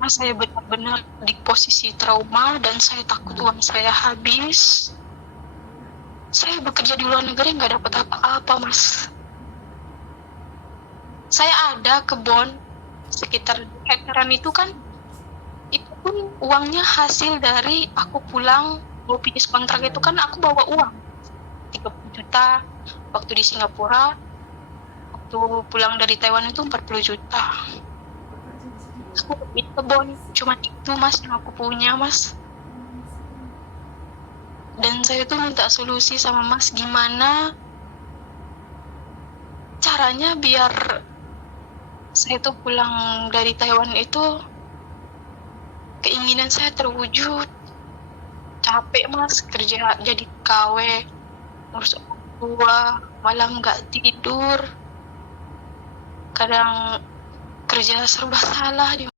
Mas, saya benar-benar di posisi trauma dan saya takut uang saya habis. Saya bekerja di luar negeri nggak dapat apa-apa, Mas. Saya ada kebun sekitar hektaran itu kan, itu pun uangnya hasil dari aku pulang mau finish kontrak itu kan aku bawa uang 30 juta waktu di Singapura, waktu pulang dari Taiwan itu 40 juta. Aku bikin kebun, cuma itu Mas yang aku punya, Mas. Dan saya tuh minta solusi sama Mas, gimana caranya biar saya tuh pulang dari Taiwan itu keinginan saya terwujud. Capek Mas, kerja jadi KW, ngurus orang tua, malam nggak tidur, kadang kerja serba salah di